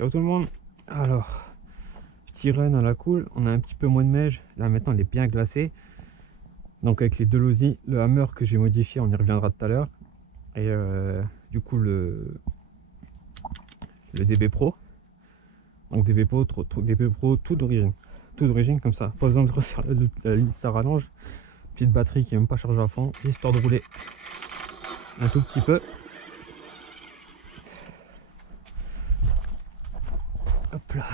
Ciao tout le monde. Alors, petit run à la cool, on a un petit peu moins de neige, là maintenant elle est bien glacée. Donc avec les deux losis, le hammer que j'ai modifié, on y reviendra tout à l'heure. Et du coup le DB Pro. Donc DB Pro, DB Pro tout d'origine. Tout d'origine comme ça, pas besoin de refaire la liste à rallonge. Petite batterie qui est même pas chargée à fond, histoire de rouler un tout petit peu. Hop là.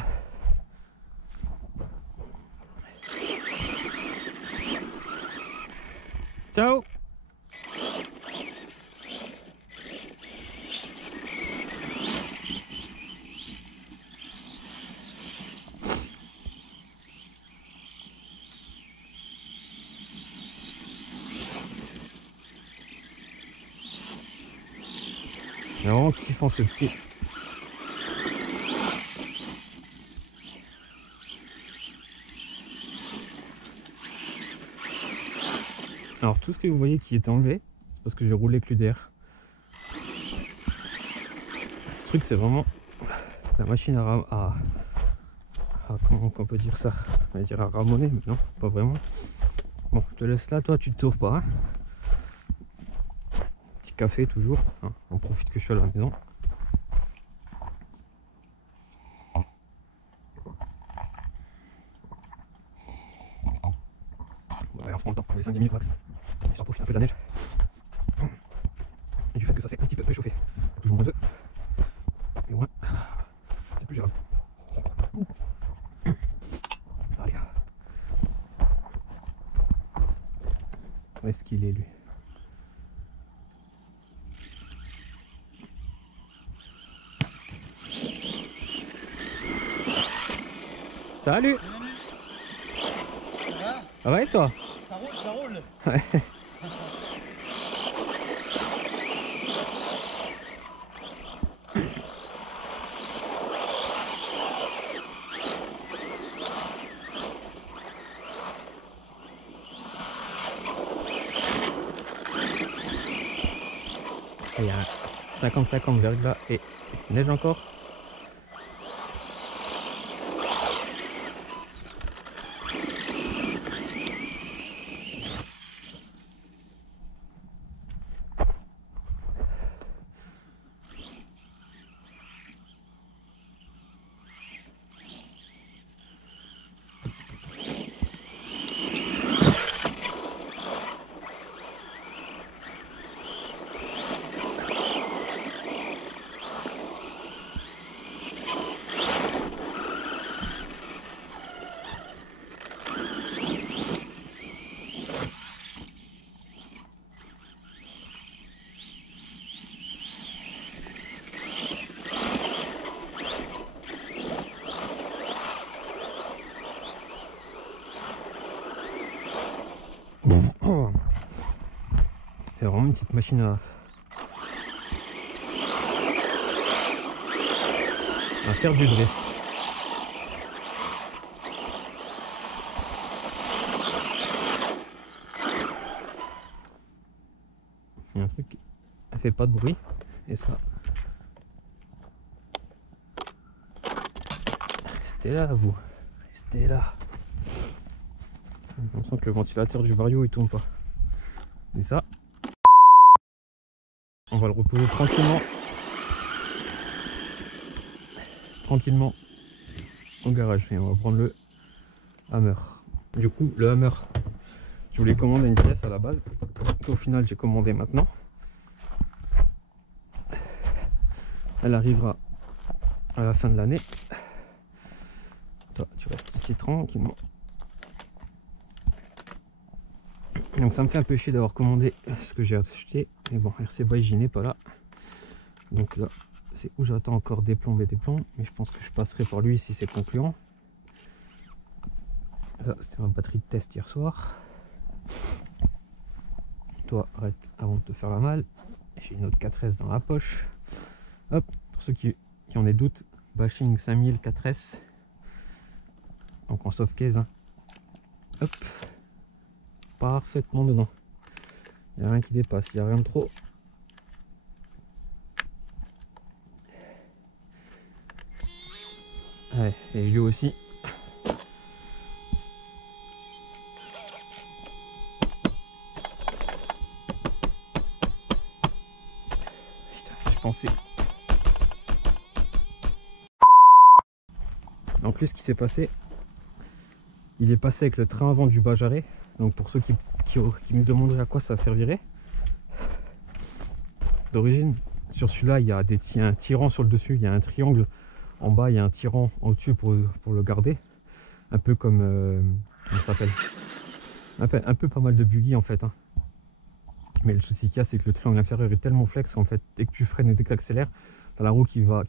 Ciao. C'est vraiment kiffant ce petit. Alors tout ce que vous voyez qui est enlevé, c'est parce que j'ai roulé avec l'UDR. Ce truc c'est vraiment la machine comment on peut dire ça? On va dire à ramoner, mais non, pas vraiment. Bon, je te laisse là, toi tu te sauves pas. Hein, petit café toujours, hein, on profite que je suis à la maison. Ouais, on se prend le temps pour les 5-10 minutes max. Ils s'en profitent un peu de la neige. Et du fait que ça s'est un petit peu réchauffé. Toujours moins 2. Et au moins, c'est plus gérable. Allez. Où est-ce qu'il est lui? Salut. Ça va et toi? Ça roule, ça roule. Ouais. Il y a 50-50 verglas et neige encore. Oh. C'est vraiment une petite machine à faire du drift. Il y a un truc, elle fait pas de bruit et ça. Restez là vous, restez là. On sent que le ventilateur du Vario il tourne pas. Et ça, on va le reposer tranquillement au garage et on va prendre le hammer. Du coup le hammer, je voulais commander une pièce à la base qu'au final j'ai commandé maintenant. Elle arrivera à la fin de l'année. Toi tu restes ici tranquillement. Donc ça me fait un peu chier d'avoir commandé ce que j'ai acheté, mais bon, RC Bike n'est pas là, donc là c'est où j'attends encore des plombs, mais je pense que je passerai par lui si c'est concluant. Ça c'était ma batterie de test hier soir. Toi arrête avant de te faire la malle, j'ai une autre 4S dans la poche. Hop, pour ceux qui ont des doutes, Bashing 5000 4S, donc en soft case, hein. Hop, parfaitement dedans, il n'y a rien qui dépasse, il n'y a rien de trop. Ouais, et lui aussi. Putain, je pensais. Donc lui, ce qui s'est passé, il est passé avec le train avant du Bajaré. Donc pour ceux qui me demanderaient à quoi ça servirait, d'origine, sur celui-là, il y a un tirant sur le dessus, il y a un triangle en bas, il y a un tirant au-dessus pour le garder. Un peu comme, comment ça s'appelle, un peu pas mal de buggy en fait. Hein. Mais le souci qu'il y a, c'est que le triangle inférieur est tellement flex qu'en fait, dès que tu freines et dès que tu accélères, tu as la roue qui va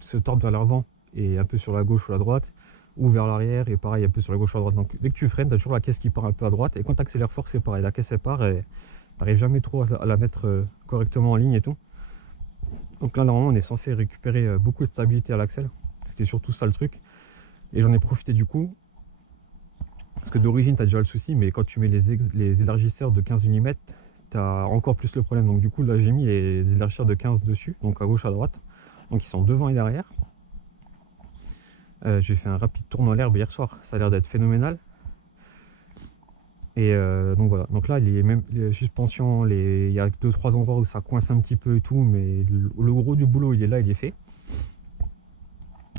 se tordre vers l'avant et un peu sur la gauche ou la droite, ou vers l'arrière et pareil un peu sur la gauche ou la droite. Donc dès que tu freines, tu as toujours la caisse qui part un peu à droite, et quand tu accélères fort, c'est pareil, la caisse elle part et tu n'arrives jamais trop à la mettre correctement en ligne et tout. Donc là, normalement, on est censé récupérer beaucoup de stabilité à l'axel. C'était surtout ça le truc. Et j'en ai profité du coup. Parce que d'origine, tu as déjà le souci, mais quand tu mets les élargisseurs de 15 mm, tu as encore plus le problème. Donc du coup, là, j'ai mis les élargisseurs de 15 dessus, donc à gauche, à droite. Donc ils sont devant et derrière. J'ai fait un rapide tour dans l'herbe hier soir. Ça a l'air d'être phénoménal. Et donc voilà. Donc là, les suspensions, il y a 2-3 endroits où ça coince un petit peu et tout, mais le gros du boulot, il est là, il est fait.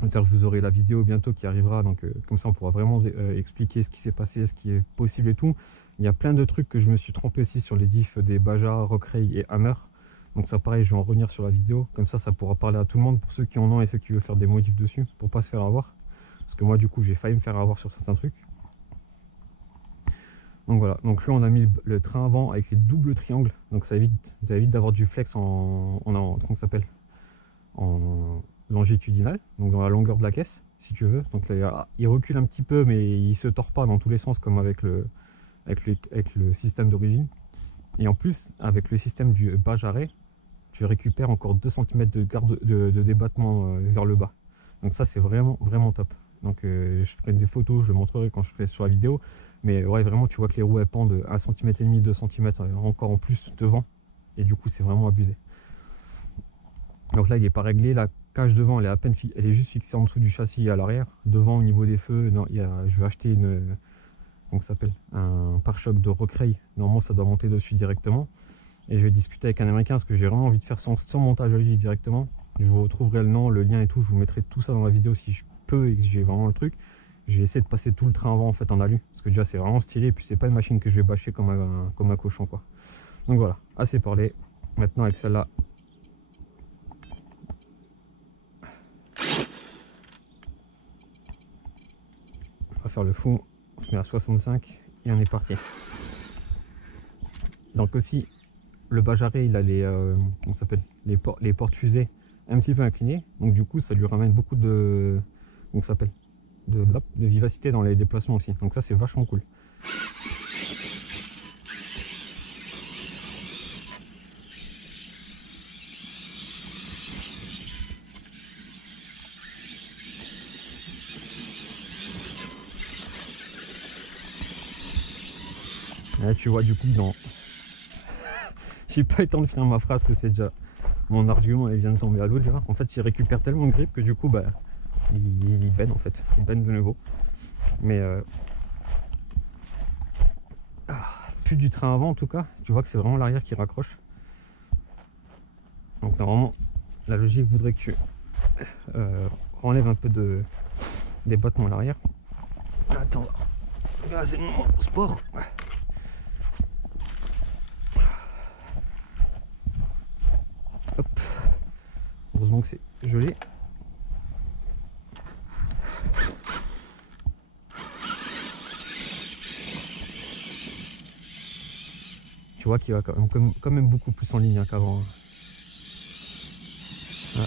Vous aurez la vidéo bientôt qui arrivera, donc comme ça on pourra vraiment expliquer ce qui s'est passé, ce qui est possible et tout. Il y a plein de trucs que je me suis trompé aussi sur les diffs des Baja, Rockray et Hammer. Donc ça pareil, je vais en revenir sur la vidéo, comme ça pourra parler à tout le monde, pour ceux qui en ont et ceux qui veulent faire des modifs dessus, pour pas se faire avoir. Parce que moi du coup j'ai failli me faire avoir sur certains trucs. Donc voilà, donc là on a mis le train avant avec les doubles triangles, donc ça évite d'avoir du flex comment ça s'appelle, en longitudinal, donc dans la longueur de la caisse, si tu veux. Donc là, il recule un petit peu, mais il se tord pas dans tous les sens comme avec le système d'origine. Et en plus, avec le système du Bajaré, tu récupères encore 2 cm de débattement vers le bas. Donc ça, c'est vraiment, vraiment top. Donc je ferai des photos, je montrerai quand je serai sur la vidéo. Mais ouais, vraiment, tu vois que les roues, elles pendent 1,5 cm, 2 cm encore en plus devant. Et du coup, c'est vraiment abusé. Donc là, il n'est pas réglé. La cage devant, elle est juste fixée en dessous du châssis et à l'arrière. Devant, au niveau des feux, non, je vais acheter comment ça s'appelle, un pare-choc de Rockray. Normalement, ça doit monter dessus directement. Et je vais discuter avec un américain parce que j'ai vraiment envie de faire sans montage à lui directement. Je vous retrouverai le nom, le lien et tout. Je vous mettrai tout ça dans la vidéo si je peux et que j'ai vraiment le truc. Je vais essayer de passer tout le train avant en fait en alu. Parce que déjà, c'est vraiment stylé. Et puis, c'est pas une machine que je vais bâcher comme un cochon, quoi. Donc voilà, assez parlé. Maintenant, avec celle-là, on va faire le fou, on se met à 65 et on est parti. Donc aussi, le Bajaré, il a comment ça s'appelle, les portes fusées un petit peu inclinées. Donc du coup, ça lui ramène beaucoup de, comment ça s'appelle, de vivacité dans les déplacements aussi. Donc ça, c'est vachement cool. Là, tu vois, du coup, non. J'ai pas eu le temps de finir ma phrase que c'est déjà mon argument, il vient de tomber à l'eau déjà. En fait, il récupère tellement de grip que du coup, bah, il benne en fait. Il benne de nouveau. Mais plus du train avant en tout cas. Tu vois que c'est vraiment l'arrière qui raccroche. Donc normalement, la logique voudrait que tu enlèves un peu des battements à l'arrière. Attends, là c'est le moment sport. Hop. Heureusement que c'est gelé. Tu vois qu'il va quand même beaucoup plus en ligne hein, qu'avant. Ah.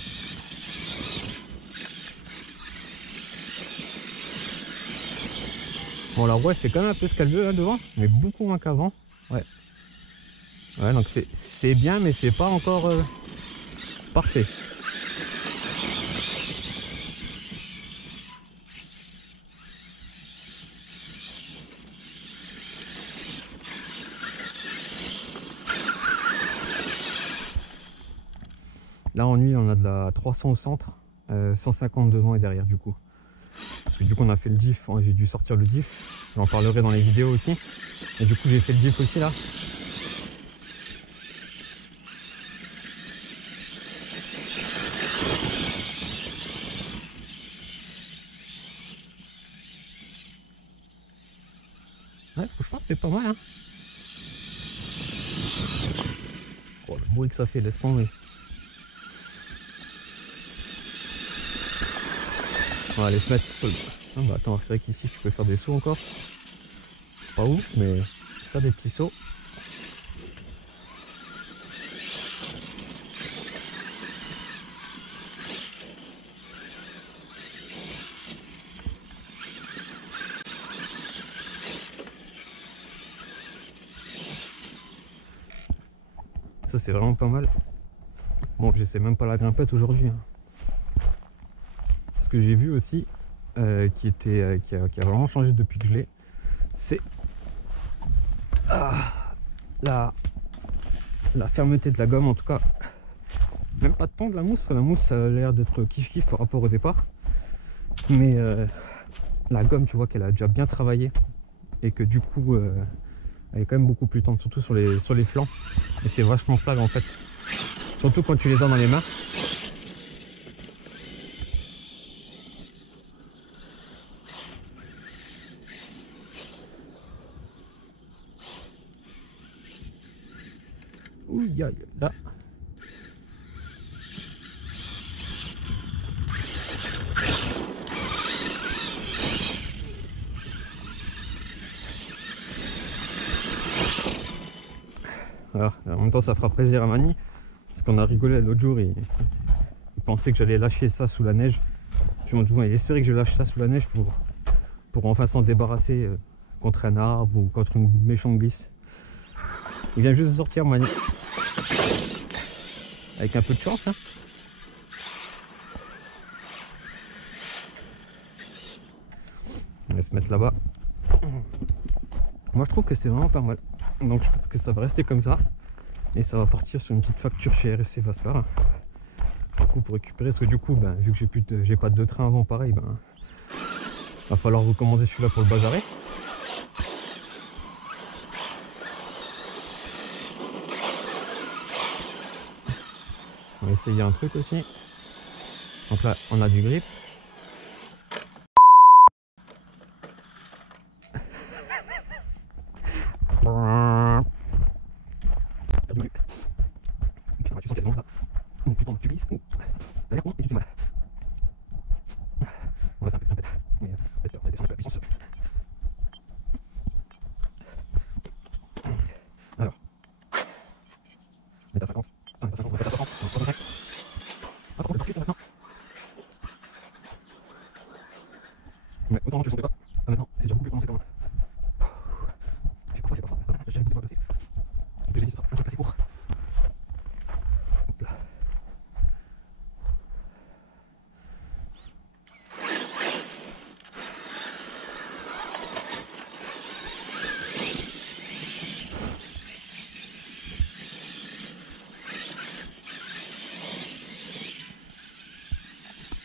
Bon, la roue elle fait quand même un peu ce qu'elle veut là devant, mais beaucoup moins qu'avant. Ouais. Ouais, donc c'est bien, mais c'est pas encore parfait. Là en nuit on a de la 300 au centre, 150 devant et derrière du coup. Parce que du coup on a fait le diff, j'ai dû sortir le diff, j'en parlerai dans les vidéos aussi. Et du coup j'ai fait le diff aussi là. Ouais, franchement c'est pas mal hein. Oh, le bruit que ça fait, laisse tomber. On va aller se mettre sur le... Ah bah attends, c'est vrai qu'ici tu peux faire des sauts encore. Pas ouf, mais faire des petits sauts. Ça c'est vraiment pas mal. Bon, je sais même pas la grimpette aujourd'hui. Hein. Ce que j'ai vu aussi, qui a vraiment changé depuis que je l'ai, c'est la fermeté de la gomme en tout cas. Même pas tant de la mousse, ça a l'air d'être kiff-kiff par rapport au départ. Mais la gomme, tu vois qu'elle a déjà bien travaillé et que du coup, elle est quand même beaucoup plus tendre, surtout sur les flancs. Et c'est vachement flag en fait. Surtout quand tu les as dans les mains. Ouh, là. Alors, en même temps, ça fera plaisir à Mani. Parce qu'on a rigolé l'autre jour, il pensait que j'allais lâcher ça sous la neige. Je me dis, il espérait que je lâche ça sous la neige pour enfin s'en débarrasser contre un arbre ou contre une méchante glisse. Il vient juste de sortir, Mani. Avec un peu de chance, hein. On va se mettre là-bas. Moi, je trouve que c'est vraiment pas mal. Donc, je pense que ça va rester comme ça. Et ça va partir sur une petite facture chez RSC Vascar. Du coup, pour récupérer, parce que du coup, ben, vu que j'ai pas de train avant, pareil, ben, va falloir recommander celui-là pour le bazarer. On va essayer un truc aussi. Donc là, on a du grip. Tu sens quasiment là. Tu tombes, tu glisses. T'as l'air con et tu te fais mal. On va c'est un pète. Mais peut-être on va descendre un peu la puissance. Alors. On est à 50. Ah, on est à 50, on va passer à 60. Donc 65. Ah, par contre, le parquet, c'est là maintenant. Mais autant tu le sentais pas. Ah, maintenant, c'est déjà beaucoup plus prononcé quand même. Fais parfois. Quand même, j'ai le bout de pas passer. En plus, j'ai dit ça, un truc assez court. Hop là.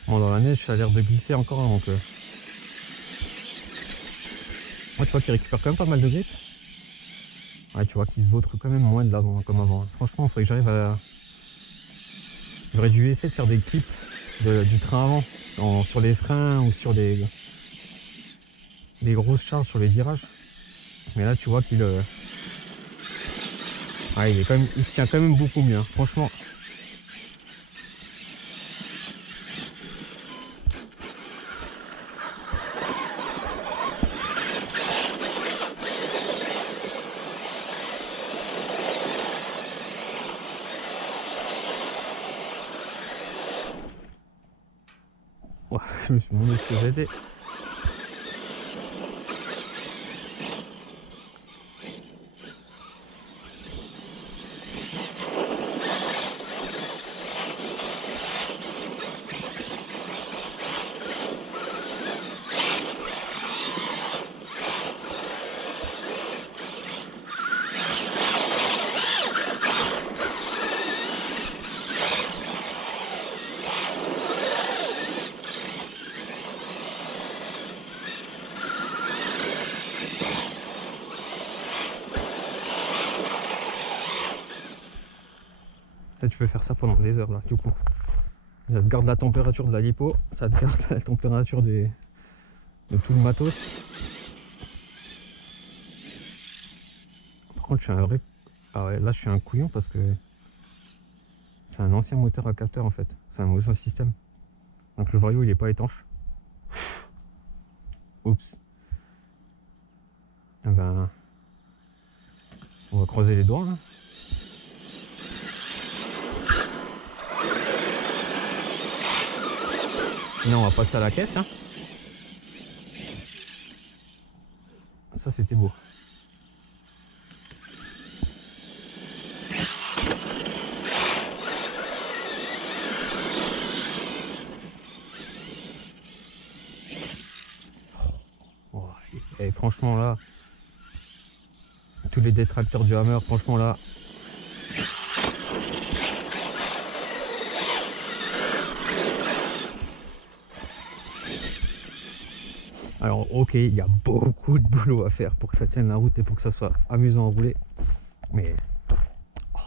Bon, dans la neige, ça a l'air de glisser encore, hein, donc... Ouais, tu vois qu'il récupère quand même pas mal de grip. Ouais, tu vois qu'il se vautre quand même moins de l'avant, comme avant. Franchement, il faudrait que j'arrive à... J'aurais dû essayer de faire des clips du train avant, sur les freins ou sur des grosses charges sur les virages. Mais là, tu vois qu'il... Ouais, il se tient quand même beaucoup mieux, hein, franchement. Ouais, je me suis demandé ce que j'étais. fait, tu peux faire ça pendant des heures là, du coup. Ça te garde la température de la lipo, ça te garde la température de tout le matos. Par contre, je suis un vrai... Ah ouais, là, je suis un couillon parce que c'est un ancien moteur à capteur en fait. C'est un mauvais système. Donc le vario, il est pas étanche. Oups. Eh ben, on va croiser les doigts là. Sinon, on va passer à la caisse. Hein. Ça, c'était beau. Oh, et franchement, là, tous les détracteurs du Hammer, franchement, là, alors, ok, il y a beaucoup de boulot à faire pour que ça tienne la route et pour que ça soit amusant à rouler. Mais, oh,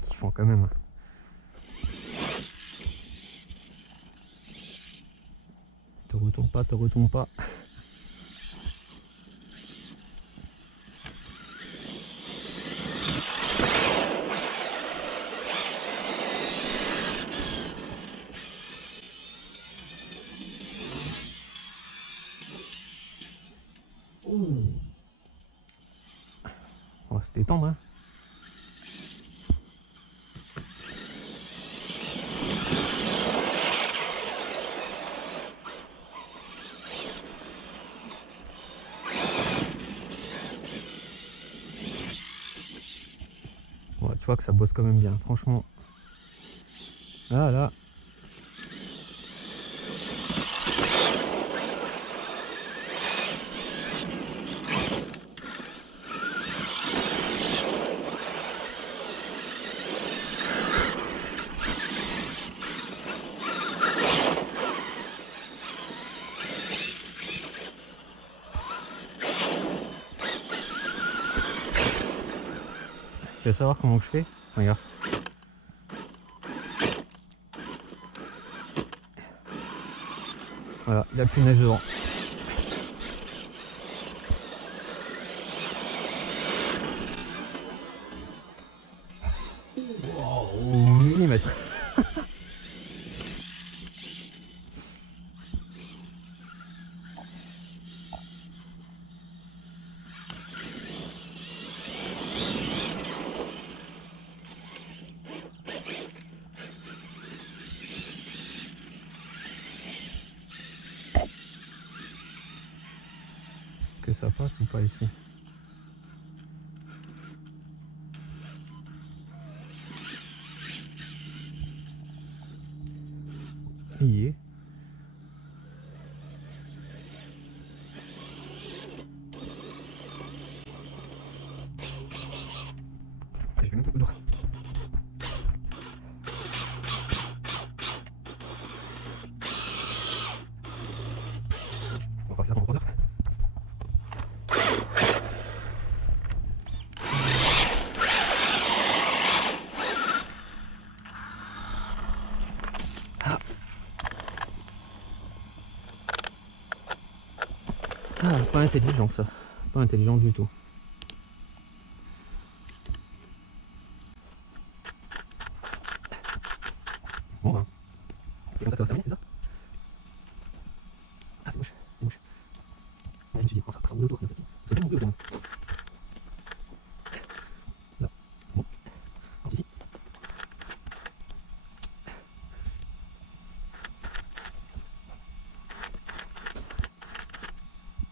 kiffant quand même. Te retourne pas, te retourne pas. On va se détendre. Hein. Ouais, tu vois que ça bosse quand même bien, franchement. Là, là. Tu veux savoir comment je fais? Regarde. Voilà, il n'y a plus de neige devant. Wow, au millimètre. Est-ce que ça passe ou pas ici? Il y est. Je vais mettre un peu droit. On va passer avant 3 heures. Ah, pas intelligent ça. Pas intelligent du tout. Bon, ben. Et comme ça, ça va, c'est ça? Ah, c'est moche. C'est moche. Ouais, je me suis dit, oh, ça passe en deux autour, en fait. C'est tellement bleu, tellement. Là. Bon. Donc ici.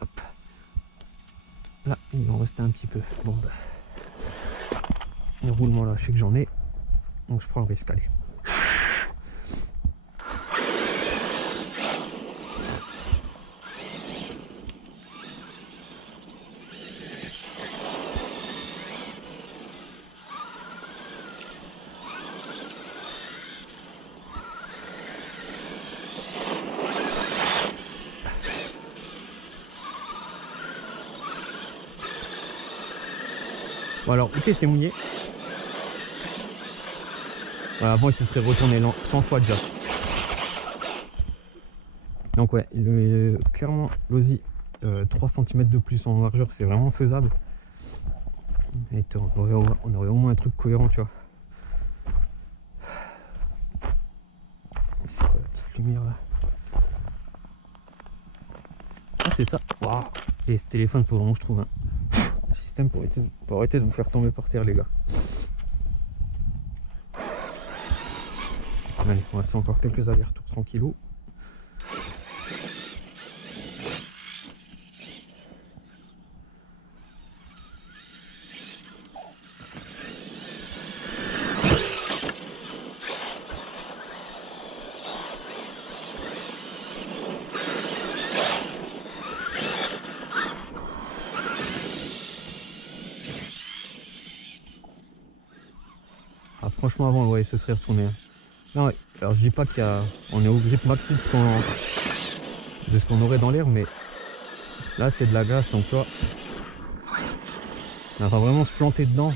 Hop. Là, il va en rester un petit peu. Bon, bah. Le roulement là, je sais que j'en ai. Donc je prends le risque, allez. Bon alors, ok, c'est mouillé. Avant, il se serait retourné 100 fois déjà. Donc ouais, clairement, l'Aussie, 3 cm de plus en largeur, c'est vraiment faisable. Et on aurait au moins un truc cohérent, tu vois. C'est quoi la petite lumière là? Ah, c'est ça. Waouh. Et ce téléphone, faut vraiment que je trouve un système pour arrêter de vous faire tomber par terre, les gars. Allez, on va se faire encore quelques allers-retours tranquillou. Ah, franchement, avant, ouais, ce serait retourné. Non, ouais. Alors, je dis pas on est au grip maxi de ce qu'on aurait dans l'air, mais là, c'est de la glace, donc tu vois, on va vraiment se planter dedans.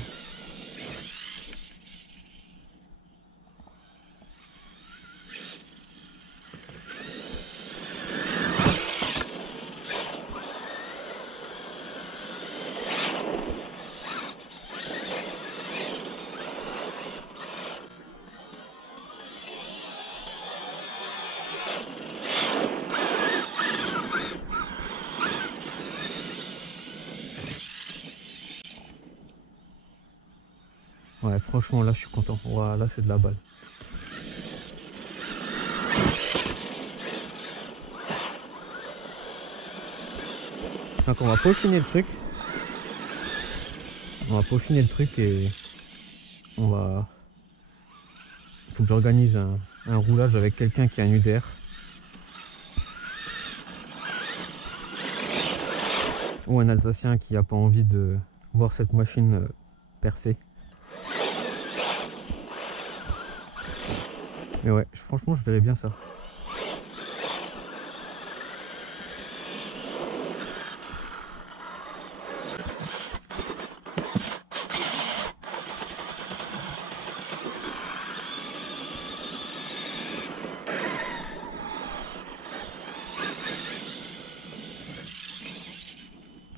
Ouais, franchement, là, je suis content. Voilà, là, c'est de la balle. Donc, on va peaufiner le truc. On va peaufiner le truc et on va... Il faut que j'organise un roulage avec quelqu'un qui a un UDR. Ou un Alsacien qui n'a pas envie de voir cette machine percer. Mais ouais, franchement, je verrais bien ça.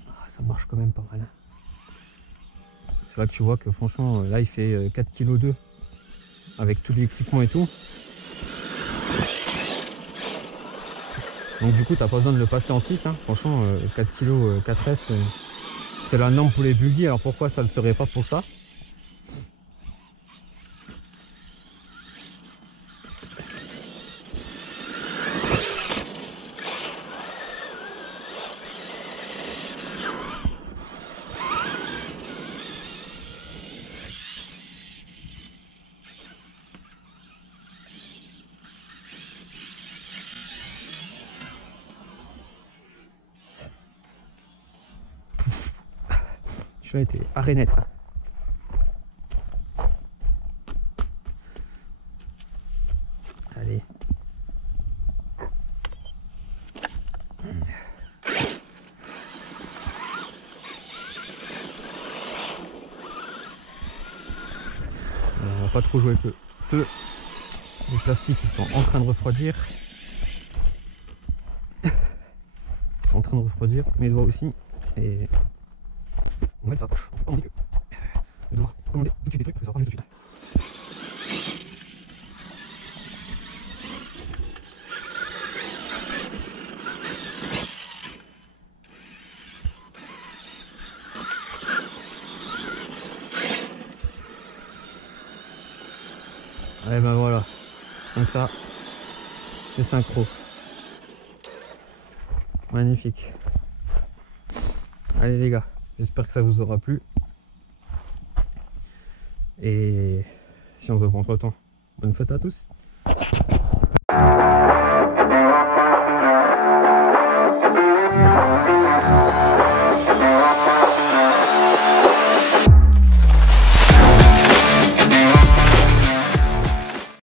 Ah, ça marche quand même pas mal. C'est là que tu vois que franchement, là, il fait 4,2 kg avec tout l'équipement et tout. Donc du coup, t'as pas besoin de le passer en 6. Hein. Franchement, 4 kg 4S, c'est la norme pour les buggy. Alors pourquoi ça ne le serait pas pour ça? Je vais être arrêt net. Hein. Allez. On va pas trop jouer avec le feu. Les plastiques ils sont en train de refroidir. Ils sont en train de refroidir. Mes doigts aussi. Et ouais, ça approche. On dit que je vais devoir commander tout de suite des trucs parce que ça va pas mieux tout de suite. Et ben voilà, comme ça, c'est synchro. Magnifique. Allez les gars, j'espère que ça vous aura plu. Et si on se voit pas entre temps, bonne fête à tous.